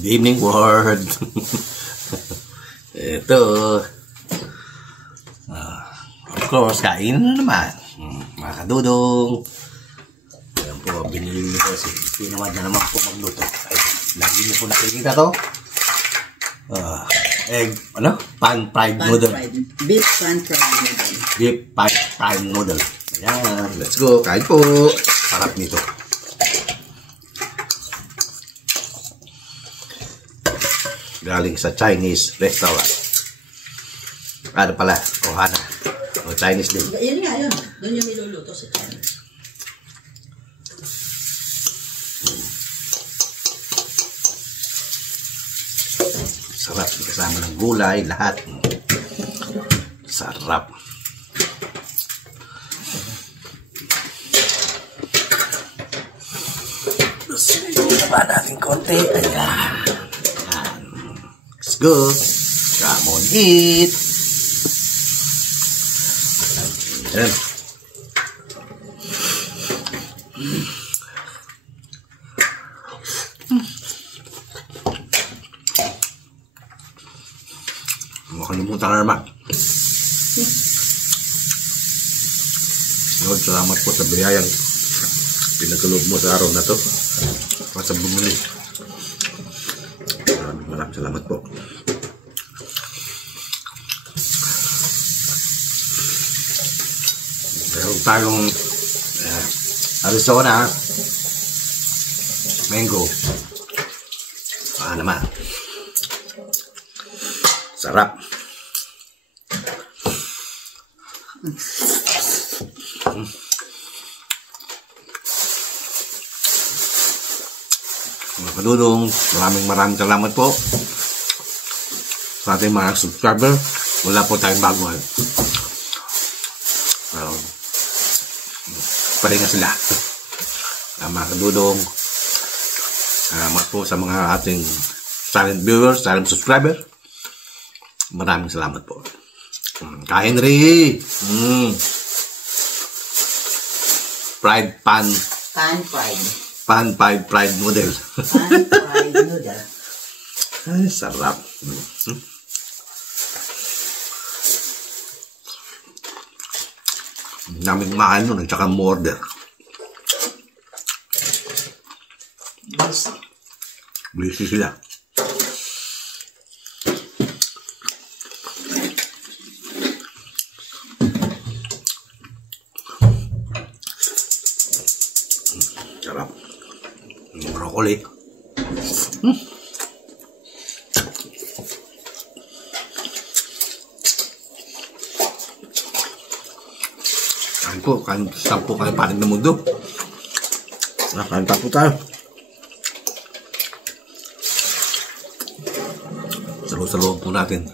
Good evening world. Ito. Of course, kain na naman. Mga kadudong. Ayan po, binili niyo po. Pinamad na naman po magluto. Ay, lagi niyo po nakikita to. Egg, pan-fried noodle. Beef pan-fried noodle. Beef pan-fried noodle. Ayan, let's go. Kain po. Sarap nito. Galing sa Chinese restaurant. Ano pala? Ohana. O Chinese din. Yan nga yun. Doon yung niluluto sa Chinese. Sarap. Kasama ng gulay. Lahat. Sarap. Sige pa natin konti. Ayan. Let's go. Come on, eat. Ayan. Makalimutan ka naman. Lord, salamat po sa biyayang pinagkaloob mo sa araw na to. Para sa bumili. Maraming salamat po. Meron tayong Arizona mango. Naman. Sarap. Mga kadudong, maraming salamat po sa ating mga subscriber. Wala po tayong bago. Paringa sila. Mga kadudong, salamat po sa mga ating silent viewers, silent subscriber. Maraming salamat po. Kain rin. Fried pan-fried noodle. Pan-fried noodle. Ay, sarap. Naming mahal nun, at saka order. Busy sila. Sarap. Broccoli. Kain po kayo panig ng mundo. Kain po tayo. Sa loob po natin.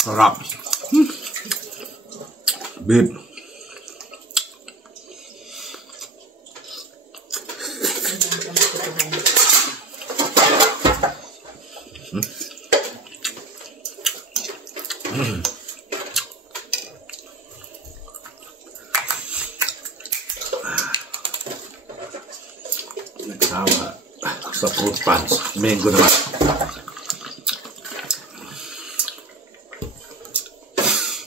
Sarap. Beef. Nagsawa sa fruit punch. Mango naman.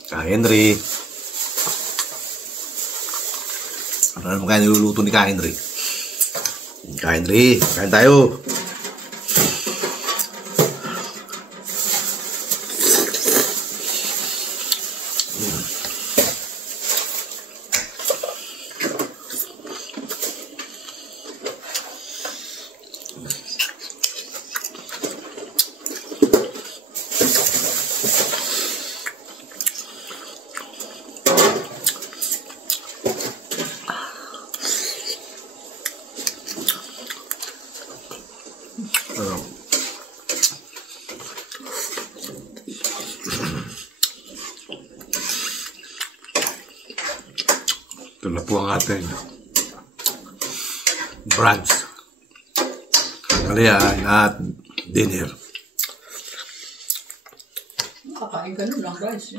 Ka Henry. Ano naman kaya niluluto ni Ka Henry? Ka Henry, kain tayo. Ito na po ang ating brunch, tanghalian at dinner. Kakain ganun lang guys.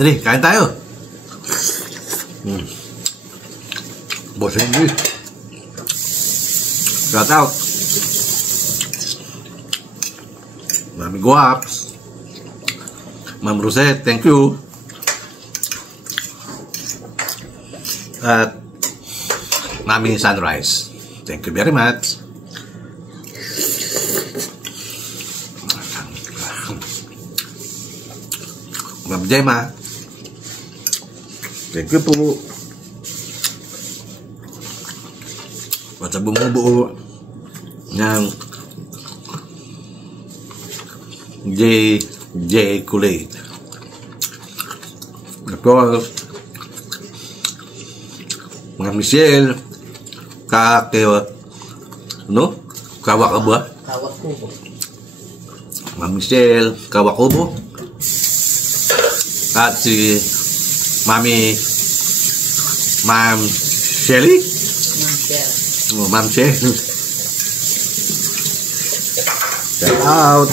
Andre, kain tayo. Boss Henry. Shout out. Mami Guaps. Ma'am Rosette, thank you. At Mami Sunrise, thank you very much. Ma'am Gemma, thank you po. At sa bumubuo ng J Kulate. Of course, mga Michelle, Kawakubo. Mga Michelle, Kawakubo. At si Ma'am Shelly. Ma'am Shelly. Shout out.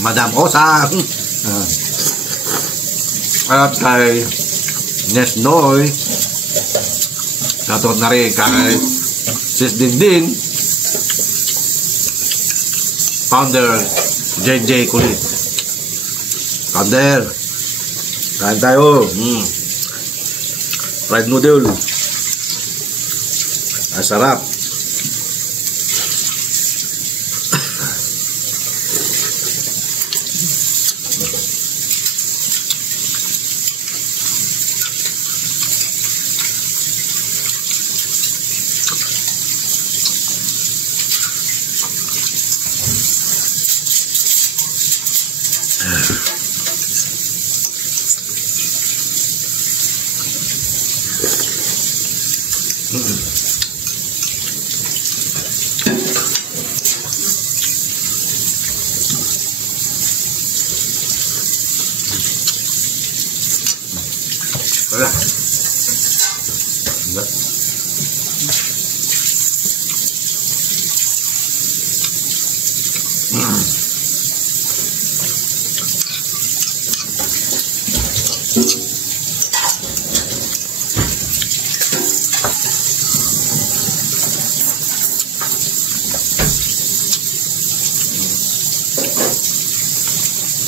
Madam Osa. At kay Nesnoy. Shoutout na rin kay Sis Dindin. Founder JJ Kulit. Founder. Kain tayo. Fried noodle. Ang sarap. Wala. Wala.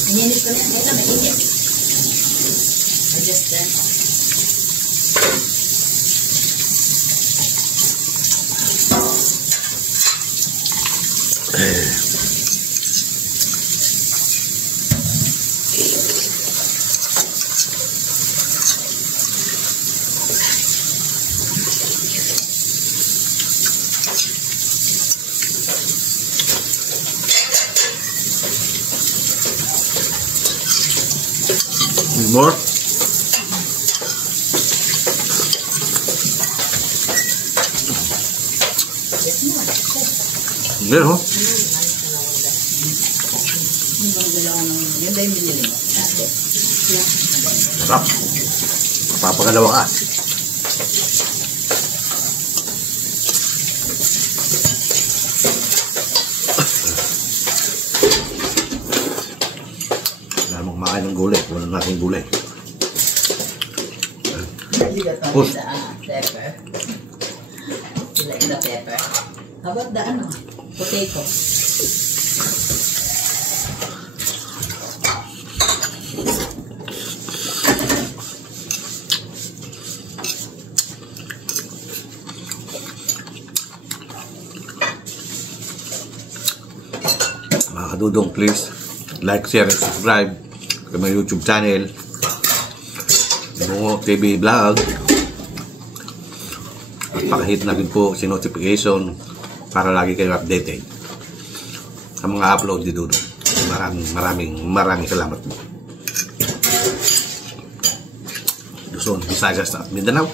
Ininis ko na yan. Kaya mainit. Adjust that. More? Hindi, ho? Yan ba yung binili mo? Sarap. Papagalawa ka. Wala mong kumakain ng gulay. Wala natin gulay. Push. Pepper. You like the pepper? How about the potato? Mga kadudong, please like, share, and subscribe sa my YouTube channel Bungo TV Vlog, at pakihit na rin po si notification para lagi kayo updated sa mga upload ni Dudong. Maraming salamat po. Luzon, Visayas at Mindanao,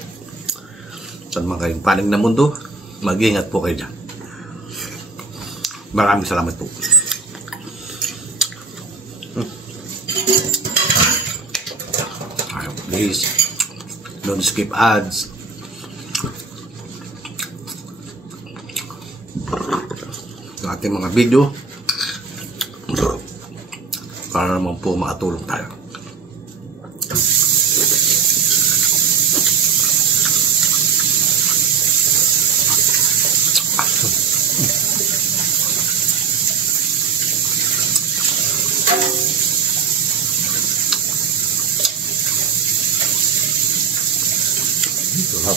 saan man kayong panig na mundo, mag-iingat po kayo dyan. Maraming salamat po. Please don't skip ads. Sa ating mga video para para naman po makatulong tayo. Sarap.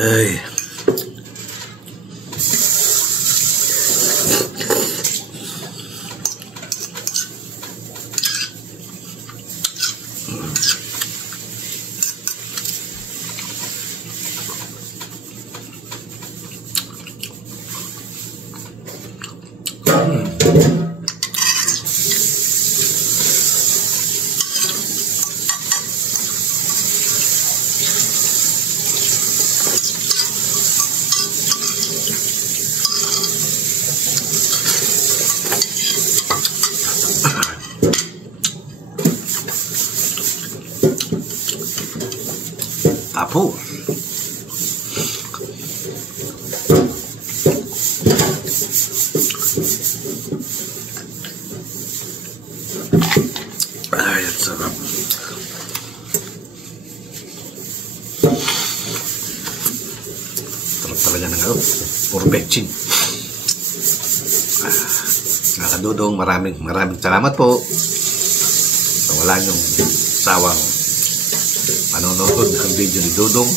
Ay. Tapos ay, ang sarap. Sarap talaga ng puro betchin. Nakadudong, maraming salamat po sa wala niyong sawang manonood ng video ni Dudong.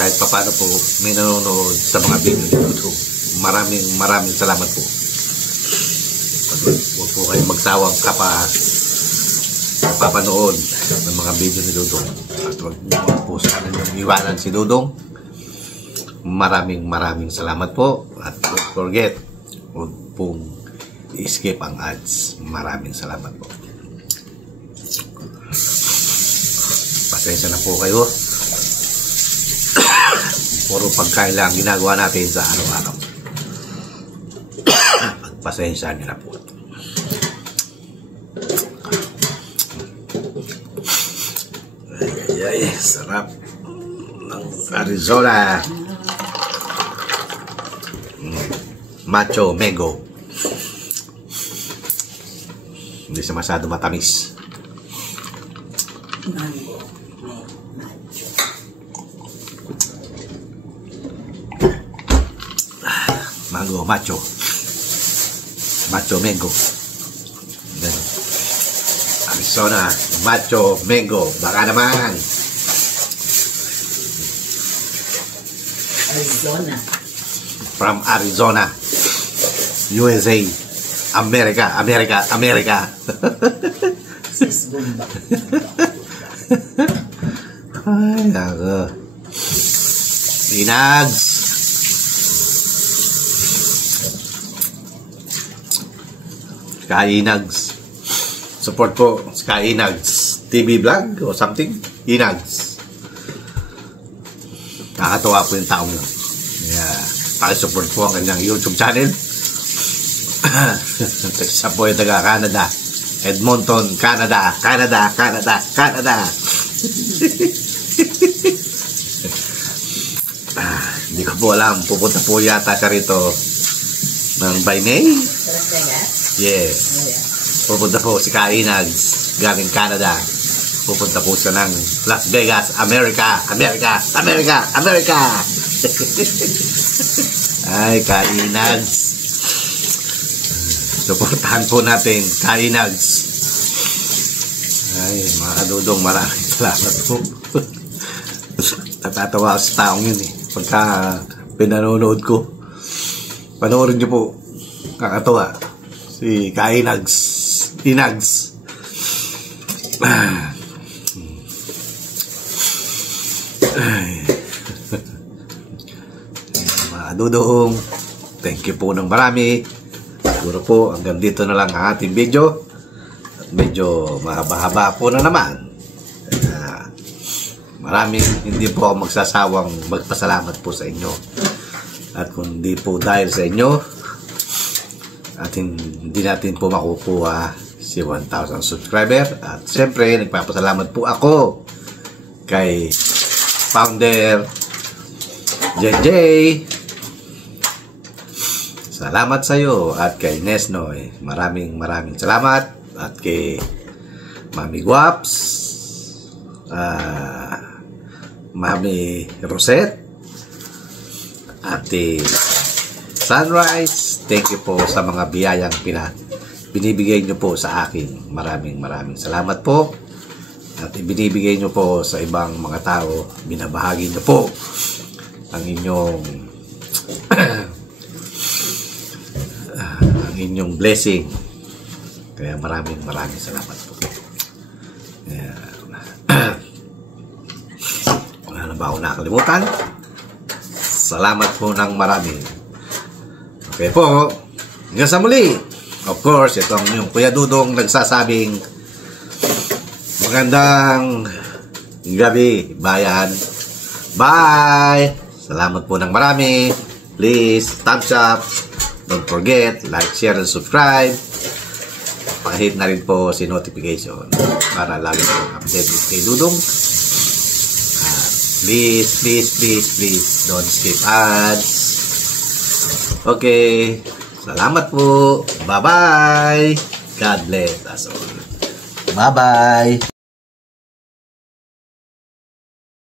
Kahit paano po may nanonood sa mga video ni Dudong, maraming salamat po. Huwag po kayong magsawang papanood ng mga video ni Dudong. At huwag po sana niyong iwanan si Dudong. Maraming salamat po. At don't forget, huwag pong i-skip ang ads. Maraming salamat po. Pasensya na po kayo. Puro pagkain lang ginagawa natin sa araw-araw. Pasensya nyo na po. Ay, sarap ng Arizona Macho Mango. Hindi siya masyado matamis. Mango Macho Mango. Then, Arizona Macho Mango. Baka naman. Arizona. From Arizona, USA, America. Sis Gumba. Ay, nako. Inags. Sky Inags. Support po Sky Inags TV vlog or something. Inags. Nakakatawa po yung taong yun. Yeah. Pakisupport po ang kanyang YouTube channel. Siya po yung taga Canada. Edmonton, Canada. Hindi ko po alam. Pupunta po yata siya rito ng by May. Yes. Pupunta po si Kainags galing Canada. Pupunta po siya ng Las Vegas, America. Ay, Kainags. Suportahan po natin Kainags. Ay, mga kadudong, maraming salamat po. Natatawa sa taong yun eh. Pagka pinanonood ko. Panoorin niyo po. Kakatawa. Si Kainags. Inags. Mga dudong. Thank you po ng marami. Siguro po hanggang dito na lang ang ating video. At medyo mahaba-haba po na naman. Maraming hindi po ako magsasawang magpasalamat po sa inyo. At kung hindi po dahil sa inyo, at hindi natin po makukuha si 1,000 subscriber. At siyempre, nagpapasalamat po ako kay Founder JJ. Salamat sa iyo. At kay Nesnoy, maraming salamat. At kay Mami Guaps, Mami Rosette, Ate Sunrise, thank you po sa mga biyayang binibigay nyo po sa akin. Maraming salamat po. At ibinibigay nyo po sa ibang mga tao. Binabahagi nyo po ang inyong ang inyong blessing. Kaya maraming salamat po. Wala na ba ako nakalimutan? Salamat po ng marami. Okay po. Hanggang sa muli. Of course, ito ang inyong Kuya Dudong nagsasabing magandang gabi, bayan. Bye! Salamat po ng marami. Please, thumbs up. Don't forget, like, share, and subscribe. Pakihit na rin po si notification para lagi po update kay Dudong. Please, don't skip ads. Okay. Salamat po. Bye-bye. God bless us all. Bye-bye.